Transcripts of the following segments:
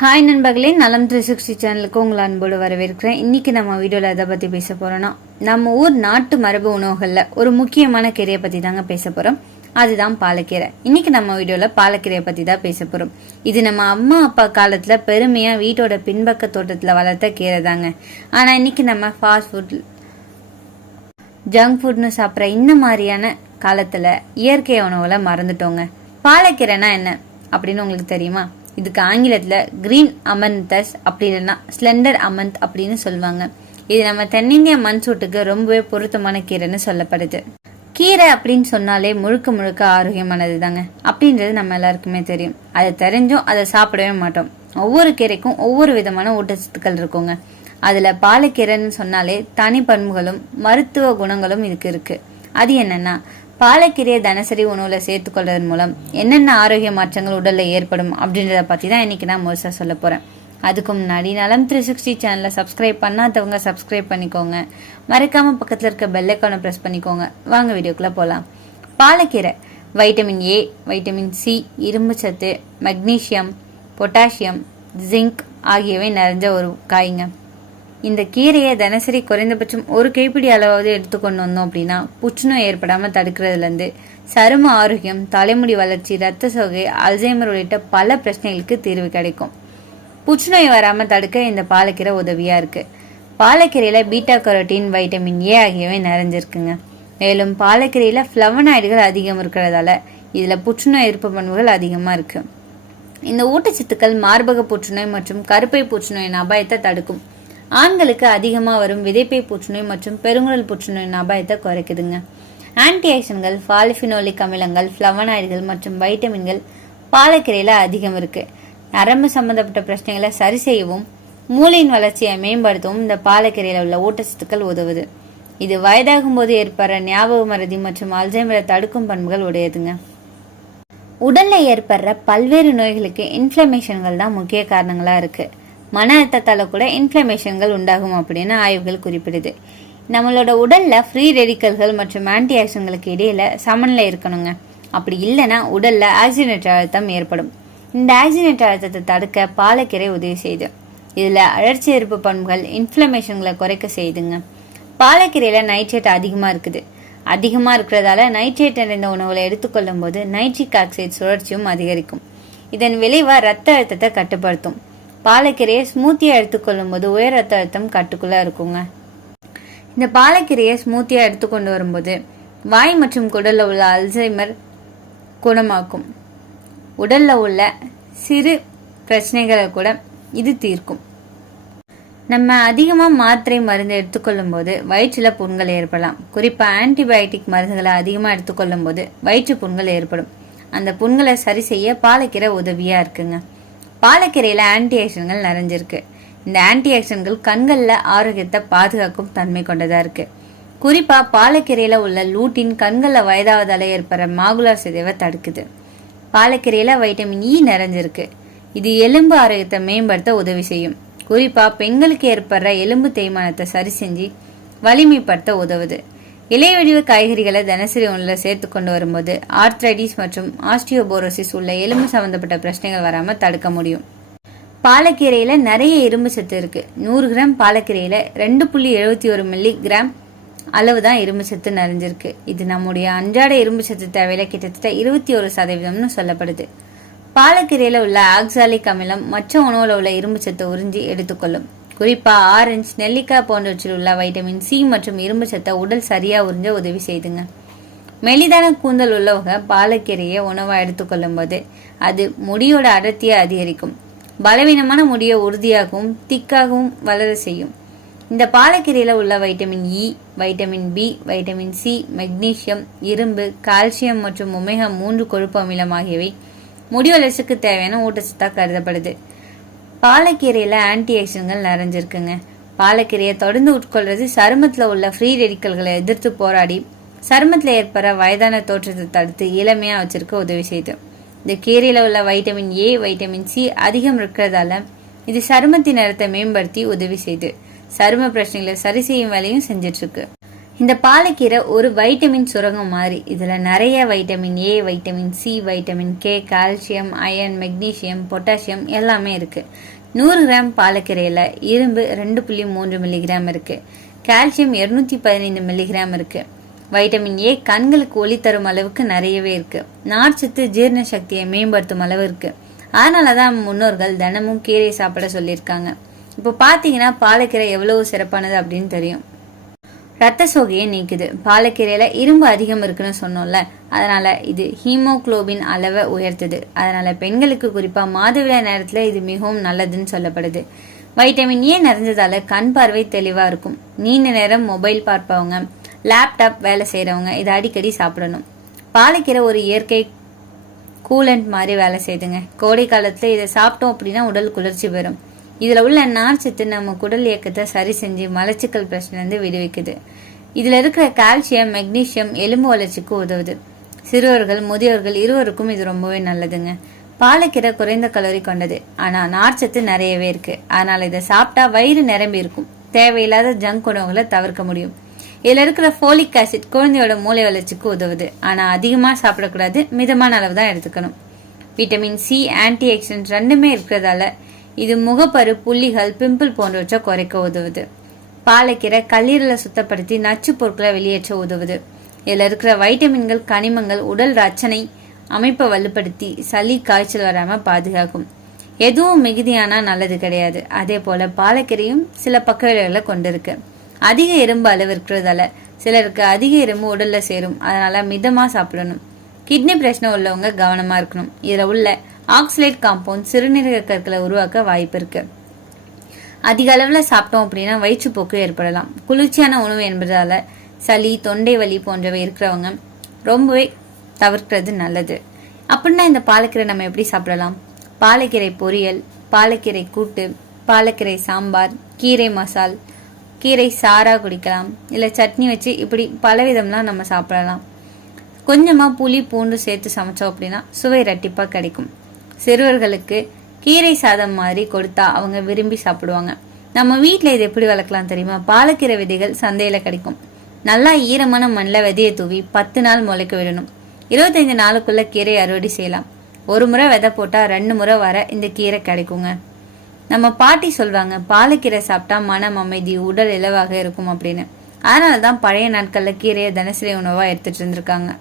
Hi நண்பர்களே, நலம் 360 சேனலுக்கு உங்களை அன்போடு வரவேற்கிறேன். இன்னைக்கு நம்ம வீடியோவில் எதை பற்றி பேச போறோம்னா, நம்ம ஊர் நாட்டு மரபு உணவுகளில் ஒரு முக்கியமான கீரையை பற்றி தாங்க பேச போகிறோம். அதுதான் பாலக்கீரை. இன்னைக்கு நம்ம வீடியோவில் பாலக்கீரையை பற்றி தான் பேச போகிறோம். இது நம்ம அம்மா அப்பா காலத்தில் பெருமையாக வீட்டோட பின்பக்க தோட்டத்தில் வளர்த்த கீரை தாங்க. ஆனால் இன்னைக்கு நம்ம ஃபாஸ்ட் ஃபுட், ஜங்க் ஃபுட்னு சாப்பிட்ற இந்த மாதிரியான காலத்தில் இயற்கை உணவுகளை மறந்துட்டோங்க. பாலக்கீரைனா என்ன அப்படின்னு உங்களுக்கு தெரியுமா? இதுக்கு ஆங்கிலத்தில் கிரீன் அமந்தஸ் அப்படி இல்லைன்னா ஸ்லெண்டர் அமந்த் அப்படின்னு சொல்லுவாங்க. இது நம்ம தென்னிந்திய மண் சூட்டுக்கு ரொம்பவே பொருத்தமான கீரைன்னு சொல்லப்படுது. கீரை அப்படின்னு சொன்னாலே முழுக்க முழுக்க ஆரோக்கியமானது தாங்க அப்படின்றது நம்ம எல்லாருக்குமே தெரியும். அது தெரிஞ்சும் அதை சாப்பிடவே மாட்டோம். ஒவ்வொரு கீரைக்கும் ஒவ்வொரு விதமான ஊட்டச்சத்துக்கள் இருக்குங்க. அதுல பாலக்கீரைன்னு சொன்னாலே தனி பண்புகளும் மருத்துவ குணங்களும் இதுக்கு இருக்கு. அது என்னன்னா, பாலக்கீரையை தினசரி உணவுல சேர்த்துக்கொள்றதன் மூலம் என்னென்ன ஆரோக்கிய மாற்றங்கள் உடல்ல ஏற்படும் அப்படின்றத பத்தி தான் இன்னைக்கு நான் முழுசா சொல்ல போறேன். அதுக்கு முன்னாடி நலம் 360 சேனலை சப்ஸ்கிரைப் பண்ணாதவங்க சப்ஸ்கிரைப் பண்ணிக்கோங்க. மறக்காம பக்கத்துல இருக்க பெல் ஐகானை பிரஸ் பண்ணிக்கோங்க. வாங்க வீடியோக்குள்ள போலாம். பாலக்கீரை வைட்டமின் ஏ, வைட்டமின் சி, இரும்பு சத்து, மக்னீசியம், பொட்டாசியம், ஜிங்க் ஆகியவை நிறைஞ்ச ஒரு காய்ங்க. இந்த கீரையை தினசரி குறைந்தபட்சம் ஒரு கைப்பிடி அளவாவது எடுத்துக்கொண்டு வந்தோம் அப்படின்னா புற்றுநோய் ஏற்படாம தடுக்கிறதுலேருந்து சரும ஆரோக்கியம், தலைமுடி வளர்ச்சி, இரத்த சோகை, அல்சைமர் உள்ளிட்ட பல பிரச்சனைகளுக்கு தீர்வு கிடைக்கும். புற்றுநோய் வராம தடுக்க இந்த பாலக்கீரை உதவியா இருக்கு. பாலக்கீரையில பீட்டா கரோட்டின், வைட்டமின் ஏ ஆகியவை நிறைஞ்சிருக்குங்க. மேலும் பாலக்கீரையில பிளவனாய்டுகள் அதிகம் இருக்கிறதால இதுல புற்றுநோய் எதிர்ப்பு பண்புகள் அதிகமா இருக்கு. இந்த ஊட்டச்சத்துக்கள் மார்பக புற்றுநோய் மற்றும் கருப்பை புற்றுநோயின் அபாயத்தை தடுக்கும். ஆண்களுக்கு அதிகமாக வரும் விதைப்பை புற்றுநோய் மற்றும் பெருங்குடல் புற்றுநோயின் அபாயத்தை குறைக்குதுங்க. ஆன்டி ஆக்சிடன்ட்கள், பாலிஃபினோலிக் அமிலங்கள், பிளவனாய்டுகள் மற்றும் வைட்டமின்கள் பாலக்கீரையில அதிகம் இருக்கு. நரம்பு சம்பந்தப்பட்ட பிரச்சனைகளை சரி செய்யவும் மூளையின் வளர்ச்சியை மேம்படுத்தவும் இந்த பாலக்கீரையில உள்ள ஊட்டச்சத்துக்கள் உதவுது. இது வயதாகும் போது ஏற்படுற ஞாபக மறதி மற்றும் அல்சைமரை தடுக்கும் பண்புகள் உடையதுங்க. உடல்ல ஏற்படுற பல்வேறு நோய்களுக்கு இன்ஃப்ளமேஷன்கள் தான் முக்கிய காரணங்களா இருக்கு. மன அழுத்தத்தால கூட இன்ஃப்ளமேஷன்கள் உண்டாகும் அப்படின்னு ஆய்வுகள் குறிப்பிடுது. நம்மளோட உடல்ல ஃப்ரீ ரெடிக்கல்கள் மற்றும் ஆன்டி ஆக்சிடன்ட்களுக்கு இடையில சமநிலை இருக்கணுங்க. அப்படி இல்லைன்னா உடல்ல ஆக்சிஜனேற்ற அழுத்தம் ஏற்படும். இந்த ஆக்சிஜனேற்ற அழுத்தத்தை தடுக்க பாலக்கீரை உதவி செய்யுது. இதுல அழற்சி எதிர்ப்பு பண்புகள் இன்ஃப்ளமேஷன்களை குறைக்க செய்யுதுங்க. பாலக்கீரையில நைட்ரேட் அதிகமா இருக்குது. அதிகமா இருக்கிறதால நைட்ரேட் நிறைந்த உணவுகளை எடுத்துக்கொள்ளும் போது நைட்ரிக் ஆக்சைடு சுழற்சியும் அதிகரிக்கும். இதன் விளைவா ரத்த அழுத்தத்தை கட்டுப்படுத்தும். பாலக்கீரையை ஸ்மூத்தியா எடுத்துக்கொள்ளும் போது உயர் ரத்த அழுத்தம் கட்டுக்குள்ள இருக்குங்க. இந்த பாலக்கீரையை ஸ்மூத்தியா எடுத்துக்கொண்டு வரும்போது வாய் மற்றும் குடல்ல உள்ள அல்சைமர் குணமாக்கும். உடல்ல உள்ள சிறு பிரச்சனைகளை கூட இது தீர்க்கும். நம்ம அதிகமா மாத்திரை மருந்து எடுத்துக்கொள்ளும் போது வயிற்றுல புண்கள் ஏற்படலாம். குறிப்பா ஆன்டிபயோட்டிக் மருந்துகளை அதிகமா எடுத்துக்கொள்ளும் போது வயிற்று புண்கள் ஏற்படும். அந்த புண்களை சரி செய்ய பாலக்கீரை உதவியா இருக்குங்க. பாலக்கீரையில ஆன்டி ஆக்சிடன்ட்கள் நிறைஞ்சிருக்கு. இந்த ஆன்டி ஆக்சிடன்ட்கள் கண்கள்ல ஆரோக்கியத்தை பாதுகாக்கும் தன்மை கொண்டதா இருக்கு. குறிப்பா பாலக்கீரையில உள்ள லூட்டின் கண்கள்ல வயதாவதால ஏற்படுற மாகுலார் சிதைவை தடுக்குது. பாலக்கீரையில வைட்டமின் இ நிறைஞ்சிருக்கு. இது எலும்பு ஆரோக்கியத்தை மேம்படுத்த உதவி செய்யும். குறிப்பா பெண்களுக்கு ஏற்படுற எலும்பு தேய்மானத்தை சரி செஞ்சு வலிமைப்படுத்த உதவுது. இலை வடிவ காய்கறிகளை தினசரி உணவுல சேர்த்து கொண்டு வரும்போது ஆர்த்ரைட்டிஸ் மற்றும் ஆஸ்டியோபோரோசிஸ் உள்ள எலும்பு சம்பந்தப்பட்ட பிரச்சனைகள் வராம தடுக்க முடியும். பாலக்கீரையில நிறைய இரும்பு சத்து இருக்கு. 100 கிராம் பாலக்கீரையில 2.71 மில்லி கிராம் அளவு தான் இரும்பு சத்து நிறைஞ்சிருக்கு. இது நம்முடைய அன்றாட இரும்பு சத்து தேவையில கிட்டத்தட்ட 21% சொல்லப்படுது. பாலக்கீரையில உள்ள ஆக்சாலிக் அமிலம் மற்ற உணவுல உள்ள இரும்பு சத்தை உறிஞ்சி எடுத்துக்கொள்ளும். குறிப்பா ஆரஞ்சு, நெல்லிக்காய் போன்றவற்றில் உள்ள வைட்டமின் சி மற்றும் இரும்பு சத்தை உடல் சரியா உறிஞ்ச உதவி செய்துங்க. மெலிதான கூந்தல் உள்ளவங்க பாலக்கீரையை உணவா எடுத்துக்கொள்ளும் போது அது முடியோட அடர்த்தியை அதிகரிக்கும். பலவீனமான முடியை உறுதியாகவும் திக்காகவும் வளர செய்யும். இந்த பாலக்கீரையில உள்ள vitamin E, vitamin B, vitamin C, magnesium, இரும்பு, கால்சியம் மற்றும் ஒமேகா 3 கொழுப்பு அமிலம் ஆகியவை முடி வளர்ச்சிக்கு தேவையான ஊட்டச்சத்தா கருதப்படுது. பாலக்கீரையில ஆன்டி ஆக்சிடன்ட்கள் நிறைஞ்சிருக்குங்க. பாலக்கீரையை தொடர்ந்து உட்கொள்றது சருமத்துல உள்ள ஃப்ரீ ரெடிக்கல்களை எதிர்த்து போராடி சருமத்துல ஏற்படுற வயதான தோற்றத்தை தடுத்து இளமையா வச்சிருக்க உதவி செய்யுது. இந்த கீரையில உள்ள வைட்டமின் ஏ, வைட்டமின் சி அதிகம் இருக்கிறதால இது சருமத்தின் நிறத்தை மேம்படுத்தி உதவி செய்யுது. சரும பிரச்சனைகளை சரி செய்யும் வேலையும் செஞ்சிட்டு இருக்கு. இந்த பாலக்கீரை ஒரு வைட்டமின் சுரங்கம் மாதிரி. இதுல நிறைய vitamin A, vitamin C, vitamin K, calcium, iron, magnesium, potassium எல்லாமே இருக்கு. 100 கிராம் பாலக்கீரையில இரும்பு 2.3 மில்லிகிராம் இருக்கு. கால்சியம் 215 மில்லிகிராம் இருக்கு. வைட்டமின் ஏ கண்களுக்கு ஒளி தரும் அளவுக்கு நிறையவே இருக்கு. நார்ச்சத்து ஜீரண சக்தியை மேம்படுத்தும் அளவு இருக்கு. அதனாலதான் முன்னோர்கள் தினமும் கீரை சாப்பிட சொல்லியிருக்காங்க. இப்போ பாத்தீங்கன்னா பாலக்கீரை எவ்வளவு சிறப்பானது அப்படின்னு தெரியும். ரத்த சோகையை நீக்குது. பாலக்கீரையில இரும்பு அதிகம் இருக்குன்னு சொன்னோம்ல, அதனால இது ஹீமோகுளோபின் அளவை உயர்த்துது. அதனால பெண்களுக்கு குறிப்பா மாதவிடாய் நேரத்துல இது மிகவும் நல்லதுன்னு சொல்லப்படுது. வைட்டமின் ஏ நிறைஞ்சதால கண் பார்வை தெளிவா இருக்கும். நீண்ட நேரம் மொபைல் பார்ப்பவங்க, லேப்டாப் வேலை செய்யறவங்க இதை அடிக்கடி சாப்பிடணும். பாலக்கீரை ஒரு இயற்கை கூலண்ட் மாதிரி வேலை செய்யுதுங்க. கோடை காலத்துல இதை சாப்பிட்டோம் அப்படின்னா உடல் குளிர்ச்சி பெறும். இதுல உள்ள நார்ச்சத்து நம்ம குடல் இயக்கத்தை சரி செஞ்சு மலச்சிக்கல் பிரச்சனை இருந்து விடுவிக்குது. இதுல இருக்கிற கால்சியம், மெக்னீசியம் எலும்பு வளர்ச்சிக்கு உதவுது. சிறுவர்கள், முதியோர்கள் இருவருக்கும் இது ரொம்பவே நல்லதுங்க. பாலக்கீரை குறைந்த கலோரி கொண்டது, ஆனா நார்ச்சத்து நிறையவே இருக்கு. அதனால இதை சாப்பிட்டா வயிறு நிரம்பி இருக்கும். தேவையில்லாத ஜங்க் உணவுகளை தவிர்க்க முடியும். இதுல இருக்கிற ஃபோலிக் ஆசிட் குழந்தையோட மூளை வளர்ச்சிக்கு உதவுது. ஆனா அதிகமா சாப்பிடக்கூடாது, மிதமான அளவு தான் எடுத்துக்கணும். விட்டமின் சி, ஆன்டி ஆக்சிடென்ட் ரெண்டுமே இருக்கிறதால இது முகப்பரு, புள்ளிகள், பிம்பிள் போன்றவற்றை குறைக்க உதவுது. பாலக்கீரை கல்லீரலை சுத்தப்படுத்தி நச்சு பொருட்களை வெளியேற்ற உதவுது. இதுல இருக்கிற வைட்டமின்கள், கனிமங்கள் உடல் ரச்சனை அமைப்பை வலுப்படுத்தி சளி, காய்ச்சல் வராம பாதுகாக்கும். எதுவும் மிகுதியானா நல்லது கிடையாது. அதே போல பாலக்கீரையும் சில பக்க விளைவுகளை கொண்டிருக்கு. அதிக இரும்பு அளவு இருக்கிறதால சிலருக்கு அதிக இரும்பு உடல்ல சேரும். அதனால மிதமா சாப்பிடணும். கிட்னி பிரச்சனை உள்ளவங்க கவனமா இருக்கணும். இதுல உள்ள ஆக்சலேட் காம்பவுண்ட் சிறுநீரக கற்களை உருவாக்க வாய்ப்பு இருக்கு. அதிக அளவுல சாப்பிட்டோம் அப்படின்னா வயிற்றுப்போக்கு ஏற்படலாம். குளிர்ச்சியான உணவு என்பதால சளி, தொண்டை வலி போன்றவை இருக்கிறவங்க ரொம்பவே தவிர்க்கிறது நல்லது. அப்படின்னா இந்த பாலக்கீரை நம்ம எப்படி சாப்பிடலாம்? பாலக்கீரை பொரியல், பாலக்கீரை கூட்டு, பாலக்கீரை சாம்பார், கீரை மசால், கீரை சாரா குடிக்கலாம். இல்ல சட்னி வச்சு இப்படி பலவிதம்லாம் நம்ம சாப்பிடலாம். கொஞ்சமா புளி, பூண்டு சேர்த்து சமைச்சோம் அப்படின்னா சுவை இரட்டிப்பா கிடைக்கும். சிறுவர்களுக்கு கீரை சாதம் மாதிரி கொடுத்தா அவங்க விரும்பி சாப்பிடுவாங்க. நம்ம வீட்டுல இது எப்படி வளர்க்கலாம் தெரியுமா? பாலக்கீரை விதைகள் சந்தையில கிடைக்கும். நல்லா ஈரமான மண்ணில் விதையை தூவி 10 நாள் முளைக்க விடணும். 25 நாளுக்குள்ள கீரை அறுவடை செய்யலாம். ஒரு முறை விதை போட்டா 2 முறை வர இந்த கீரை கிடைக்குங்க. நம்ம பாட்டி சொல்வாங்க, பாலக்கீரை சாப்பிட்டா மனம் அமைதி, உடல் இலவாக இருக்கும் அப்படின்னு. அதனாலதான் பழைய நாட்கள்ல கீரையை தினசரி உணவா எடுத்துட்டு இருந்திருக்காங்க.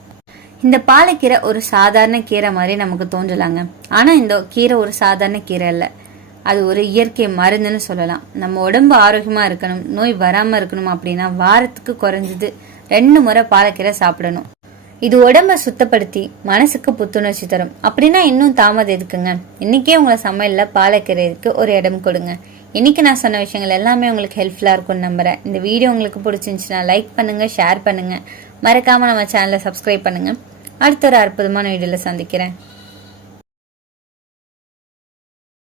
இந்த பாலக்கீரை ஒரு சாதாரண கீரை மாதிரி நமக்கு தோன்றலாங்க. ஆனா இந்த கீரை ஒரு சாதாரண கீரை இல்ல, அது ஒரு இயற்கை மருந்துன்னு சொல்லலாம். நம்ம உடம்பு ஆரோக்கியமா இருக்கணும், நோய் வராம இருக்கணும் அப்படின்னா வாரத்துக்கு குறைஞ்சது 2 முறை பாலக்கீரை சாப்பிடணும். இது உடம்ப சுத்தப்படுத்தி மனசுக்கு புத்துணர்ச்சி தரும். அப்படின்னா இன்னும் தாமதம் எதுக்குங்க? இன்னைக்கே உங்களை சமையல்ல பாலக்கீரைக்கு ஒரு இடம் கொடுங்க. இன்னைக்கு நான் சொன்ன விஷயங்கள் எல்லாமே உங்களுக்கு ஹெல்ப்ஃபுல்லா இருக்கும்னு நம்புறேன். இந்த வீடியோ உங்களுக்கு பிடிச்சிருந்துச்சுன்னா லைக் பண்ணுங்க, ஷேர் பண்ணுங்க, மறக்காம நம்ம சேனலை சப்ஸ்கிரைப் பண்ணுங்க. அடுத்த ஒரு அற்புதமான வீடியோல சந்திக்கிறேன்.